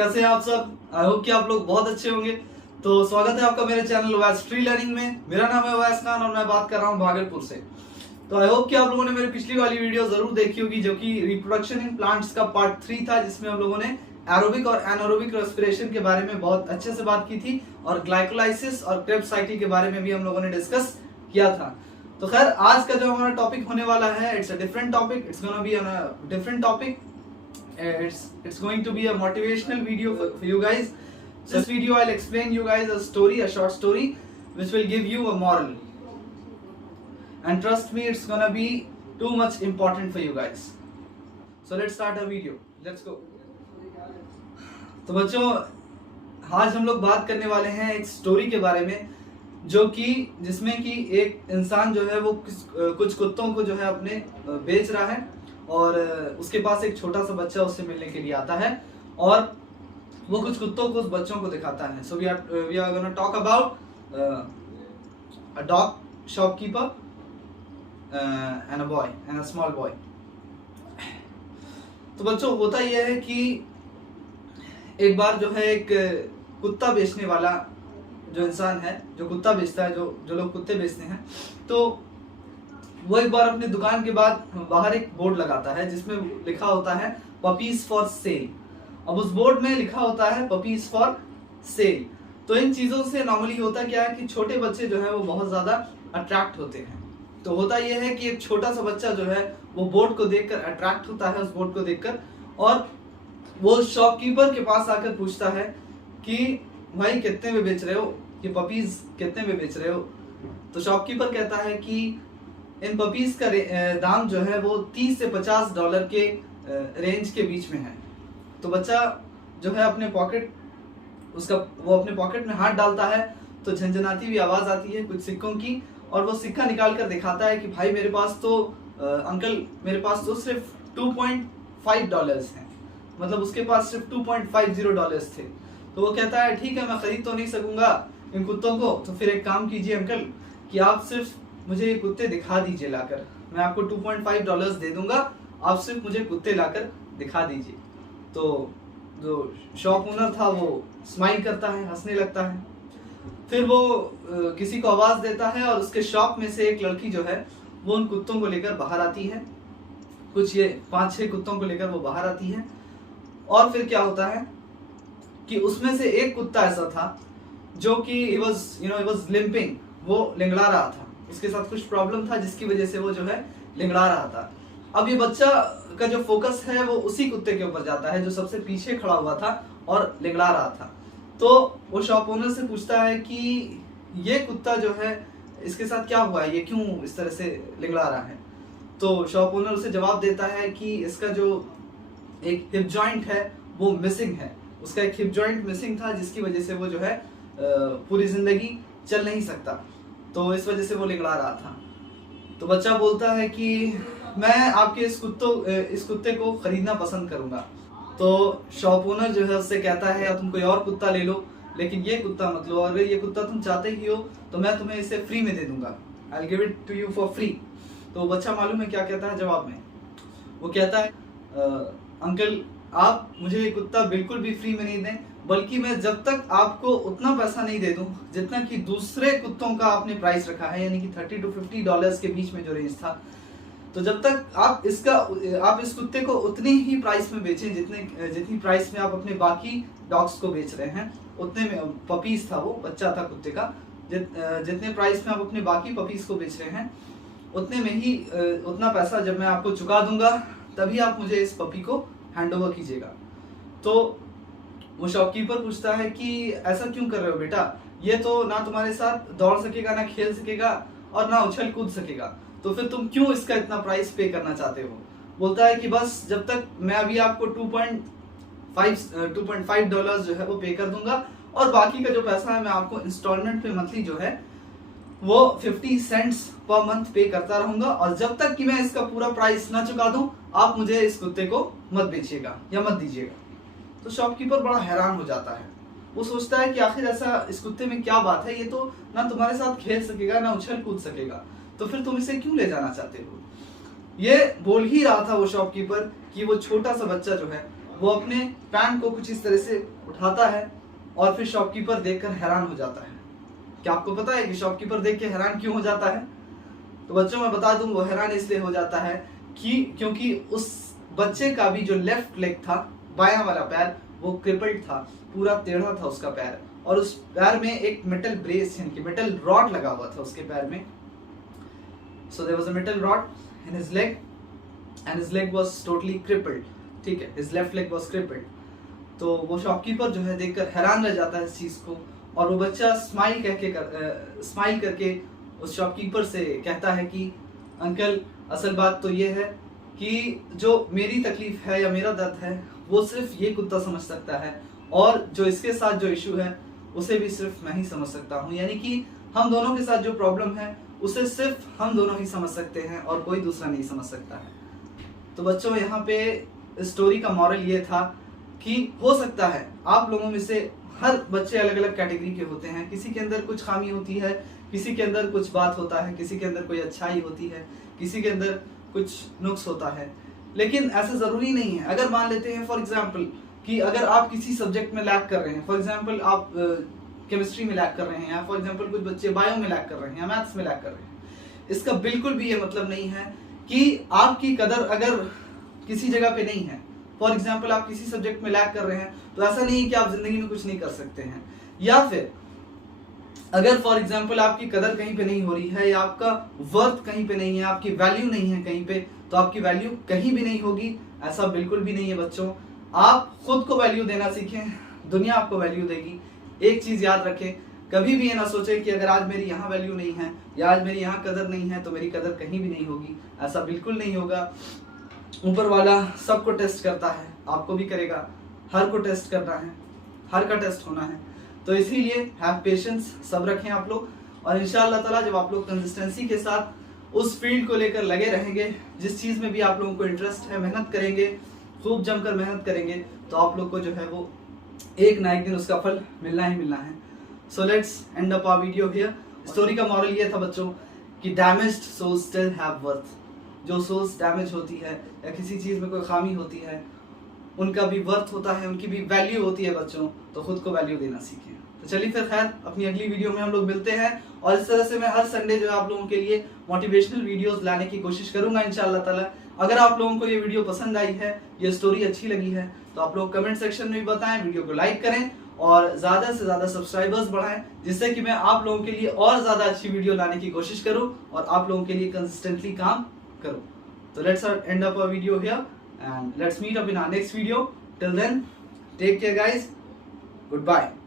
कैसे हैं आप सब। आई होप कि आप लोग बहुत अच्छे होंगे। तो स्वागत है आपका मेरे चैनल ओवैस ट्री लर्निंग में। मेरा नाम है ओवैस खान और मैं बात कर रहा हूँ भागलपुर से। तो आई होप कि आप लोगों ने मेरी पिछली वाली वीडियो जरूर देखी होगी, जो कि रिप्रोडक्शन इन प्लांट्स का पार्ट 3 था, जिसमें हम लोगों ने एरोबिक और एनारोबिक रेस्पिरेशन के बारे में बहुत अच्छे से बात की थी और ग्लाइकोलाइसिस और क्रेब्स साइकिल के बारे में भी हम लोगों ने डिस्कस किया था। तो खैर आज का जो हमारा टॉपिक होने वाला है, it's a different topic, it's gonna be on a different topic. It's going to be a motivational video for you guys. This video I'll explain you guys a short story which will give you a moral, and trust me, it's gonna be too much important for you guys. So let's start our video. Let's go. तो बच्चों, आज हम लोग बात करने वाले हैं एक स्टोरी के बारे में, जो कि जिसमें कि एक इंसान जो है वो कुछ कुत्तों को जो है अपने बेच रहा है और उसके पास एक छोटा सा बच्चा उससे मिलने के लिए आता है और वो कुछ कुत्तों को उस बच्चों को दिखाता है. So we are gonna talk about a dog shopkeeper and a boy and a small boy. तो बच्चों, होता यह है कि एक बार जो है एक कुत्ता बेचने वाला जो इंसान है, जो कुत्ता बेचता है, जो लोग कुत्ते बेचते हैं, तो वो एक बार अपनी दुकान के बाद बाहर एक बोर्ड लगाता है जिसमें लिखा होता है पपीज फॉर सेल. अब उस बोर्ड में लिखा होता है पपीज फॉर सेल. तो इन चीजों से नॉर्मली होता क्या है कि छोटे बच्चे जो है वो बहुत ज्यादा अट्रैक्ट होते हैं. तो होता यह है कि एक छोटा सा बच्चा जो है वो बोर्ड को देखकर अट्रैक्ट होता है, उस बोर्ड को देखकर, और वो शॉपकीपर के पास आकर पूछता है कि भाई कितने में बेच रहे हो, ये पपीज कितने में बेच रहे हो. तो शॉपकीपर कहता है कि इन पपीज का दाम जो है वो $30 से $50 के रेंज के बीच में है. तो बच्चा जो है अपने पॉकेट वो अपने पॉकेट में हाथ डालता है तो झंझनाती हुई आवाज आती है कुछ सिक्कों की, और वो सिक्का निकाल कर दिखाता है कि भाई मेरे पास तो अंकल मेरे पास तो सिर्फ $2.5 हैं. मतलब उसके पास सिर्फ $2.50 थे. तो वो कहता है ठीक है, मैं खरीद तो नहीं सकूंगा इन कुत्तों को, तो फिर एक काम कीजिए अंकल कि आप सिर्फ मुझे ये कुत्ते दिखा दीजिए लाकर, मैं आपको $2.5 दे दूंगा, आप सिर्फ मुझे कुत्ते लाकर दिखा दीजिए. तो जो शॉप ओनर था वो स्माइल करता है, हंसने लगता है. फिर वो किसी को आवाज देता है और उसके शॉप में से एक लड़की जो है वो उन कुत्तों को लेकर बाहर आती है. कुछ ये 5-6 कुत्तों को लेकर वो बाहर आती है. और फिर क्या होता है कि उसमें से एक कुत्ता ऐसा था जो कि he was limping, वो लिंगड़ा रहा था. उसके साथ कुछ प्रॉब्लम था जिसकी वजह से वो जो है लिंगड़ा रहा था. अब ये बच्चा का जो फोकस है वो उसी कुत्ते के ऊपर जाता है जो सबसे पीछे खड़ा हुआ था और लिंगड़ा रहा था. तो वो शॉप ओनर से पूछता है कि ये कुत्ता जो है इसके साथ क्या हुआ है, ये क्यों इस तरह से लिंगड़ा रहा है. तो शॉप ओनर उसे जवाब देता है कि इसका जो एक हिप जॉइंट है वो मिसिंग है. उसका एक हिप जॉइंट मिसिंग था जिसकी वजह से वो जो है पूरी जिंदगी चल नहीं सकता, तो इस वजह से वो लिंगड़ा रहा था. तो बच्चा बोलता है कि मैं आपके इस कुत्ते को खरीदना पसंद करूंगा. तो शॉप ओनर जो है उससे कहता है या तुम कोई और कुत्ता ले लो, लेकिन ये कुत्ता मत लो, अगर ये कुत्ता तुम चाहते ही हो तो मैं तुम्हें इसे फ्री में दे दूंगा, I will give it to you for free. तो बच्चा मालूम है क्या कहता है जवाब में? वो कहता है अंकल आप मुझे ये कुत्ता बिल्कुल भी फ्री में नहीं दें, बल्कि मैं जब तक आपको उतना पैसा नहीं दे दूं जितना कि दूसरे कुत्तों का आपने प्राइस रखा है, यानी कि $30 to $50 के बीच में जो रेंज था, तो जब तक आप इस कुत्ते को उतनी ही प्राइस में बेचें जितनी प्राइस में आप अपने बाकी डॉग्स को बेच रहे हैं, उतने में पपीज था, वो बच्चा था कुत्ते का, जितने प्राइस में आप अपने बाकी पपीज को बेच रहे हैं उतने में ही उतना पैसा जब मैं आपको चुका दूंगा तभी आप मुझे इस पपी को हैंड ओवर कीजिएगा. तो वो शॉपकीपर पूछता है कि ऐसा क्यों कर रहे हो बेटा, ये तो ना तुम्हारे साथ दौड़ सकेगा, ना खेल सकेगा और ना उछल कूद सकेगा, तो फिर तुम क्यों इसका इतना प्राइस पे करना चाहते हो. बोलता है कि बस जब तक मैं अभी आपको $2.5 जो है वो पे कर दूंगा और बाकी का जो पैसा है मैं आपको इंस्टॉलमेंट पे मंथली जो है वो 50 सेंट्स पर मंथ पे करता रहूंगा, और जब तक कि मैं इसका पूरा प्राइस ना चुका दूं आप मुझे इस कुत्ते को मत बेचिएगा या मत दीजिएगा. तो शॉपकीपर बड़ा हैरान हो जाता है. वो सोचता है कि आखिर ऐसा इस कुत्ते में क्या बात है, ये तो ना तुम्हारे साथ खेल सकेगा ना उछल कूद सकेगा, तो फिर तुम इसे क्यों ले जाना चाहते हो. ये बोल ही रहा था वो शॉपकीपर कि वो छोटा सा बच्चा जो है वो अपने पैंट को कुछ इस तरह से उठाता है और फिर शॉपकीपर देखकर हैरान हो जाता है। क्या आपको पता है कि शॉपकीपर देख के हैरान क्यों हो जाता है? तो बच्चों मैं बता दूं, वो हैरान इसलिए हो जाता है कि क्योंकि उस बच्चे का भी जो लेफ्ट लेग था, बायां वाला पैर, वो क्रिपल्ड था, पूरा टेढ़ा था उसका पैर, और उस पैर में एक मेटल ब्रेस यानी कि मेटल रॉड लगा हुआ था उसके पैर में। So there was a metal rod in his leg and his leg was totally crippled. ठीक है, his left leg was crippled. तो वो शॉपकीपर जो है देखकर हैरान रह जाता है इस चीज को, और वो बच्चा स्माइल करके उस शॉपकीपर से कहता है कि अंकल, असल बात तो ये है कि जो मेरी तकलीफ है या मेरा दर्द है वो सिर्फ ये कुत्ता समझ सकता है, और जो इसके साथ जो इशू है उसे भी सिर्फ मैं ही समझ सकता हूँ। यानी कि हम दोनों के साथ जो प्रॉब्लम है उसे सिर्फ हम दोनों ही समझ सकते हैं और कोई दूसरा नहीं समझ सकता है। तो बच्चों यहाँ पे स्टोरी का मॉरल ये था कि हो सकता है आप लोगों में से हर बच्चे अलग अलग कैटेगरी के होते हैं, किसी के अंदर कुछ खामी होती है, किसी के अंदर कुछ बात होता है, किसी के अंदर कोई अच्छाई होती है, किसी के अंदर कुछ नुक्स होता है, लेकिन ऐसा जरूरी नहीं है। अगर मान लेते हैं फॉर एग्जाम्पल कि अगर आप किसी सब्जेक्ट में लैक कर रहे हैं, फॉर एग्जाम्पल आप केमिस्ट्री में लैक कर रहे हैं, या फॉर एग्जाम्पल कुछ बच्चे बायो में लैक कर रहे हैं या मैथ्स में लैक कर रहे हैं, इसका बिल्कुल भी ये मतलब नहीं है कि आपकी कदर अगर किसी जगह पे नहीं है। फॉर एग्जाम्पल आप किसी सब्जेक्ट में लैक कर रहे हैं तो ऐसा नहीं है कि आप जिंदगी में कुछ नहीं कर सकते हैं, या फिर अगर फॉर एग्जाम्पल आपकी कदर कहीं पे नहीं हो रही है या आपका वर्थ कहीं पे नहीं है, आपकी वैल्यू नहीं है कहीं पे, तो आपकी वैल्यू कहीं भी नहीं होगी, ऐसा बिल्कुल भी नहीं है बच्चों। आप खुद को वैल्यू देना सीखें, दुनिया आपको वैल्यू देगी। एक चीज याद रखें, कभी भी ये ना सोचे कि अगर आज मेरी यहाँ वैल्यू नहीं है या आज मेरी यहाँ कदर नहीं है तो मेरी कदर कहीं भी नहीं होगी, ऐसा बिल्कुल नहीं होगा। ऊपर वाला सबको टेस्ट करता है, आपको भी करेगा, हर को टेस्ट करना है, हर का टेस्ट होना है। तो इसीलिए हैव पेशेंस, सब रखें आप लोग, और इंशाअल्लाह ताला जब आप लोग कंसिस्टेंसी के साथ उस फील्ड को लेकर लगे रहेंगे, जिस चीज में भी आप लोगों को इंटरेस्ट है, मेहनत करेंगे, खूब जमकर मेहनत करेंगे, तो आप लोग को जो है वो एक ना एक दिन उसका फल मिलना ही मिलना है। So let's end up our video here. Story का मॉरल ये था बच्चों कि damaged souls still have worth. जो सोल्स डैमेज होती है या किसी चीज में कोई खामी होती है, उनका भी वर्थ होता है, उनकी भी वैल्यू होती है बच्चों, तो खुद को वैल्यू देना सीखें। तो चलिए फिर खैर अपनी अगली वीडियो में हम लोग मिलते हैं, और इस तरह से मैं हर संडे जो है आप लोगों के लिए मोटिवेशनल वीडियोस लाने की कोशिश करूंगा इंशाअल्लाह ताला। अगर आप लोगों को ये वीडियो पसंद आई है, ये स्टोरी अच्छी लगी है, तो आप लोग कमेंट सेक्शन में भी बताएं, वीडियो को लाइक करें और ज्यादा से ज्यादा सब्सक्राइबर्स बढ़ाएं, जिससे कि मैं आप लोगों के लिए और ज्यादा अच्छी वीडियो लाने की कोशिश करूं और आप लोगों के लिए कंसिस्टेंटली काम करूं। So let's end up our video here and let's meet up in our next video. Till then, take care guys. Goodbye.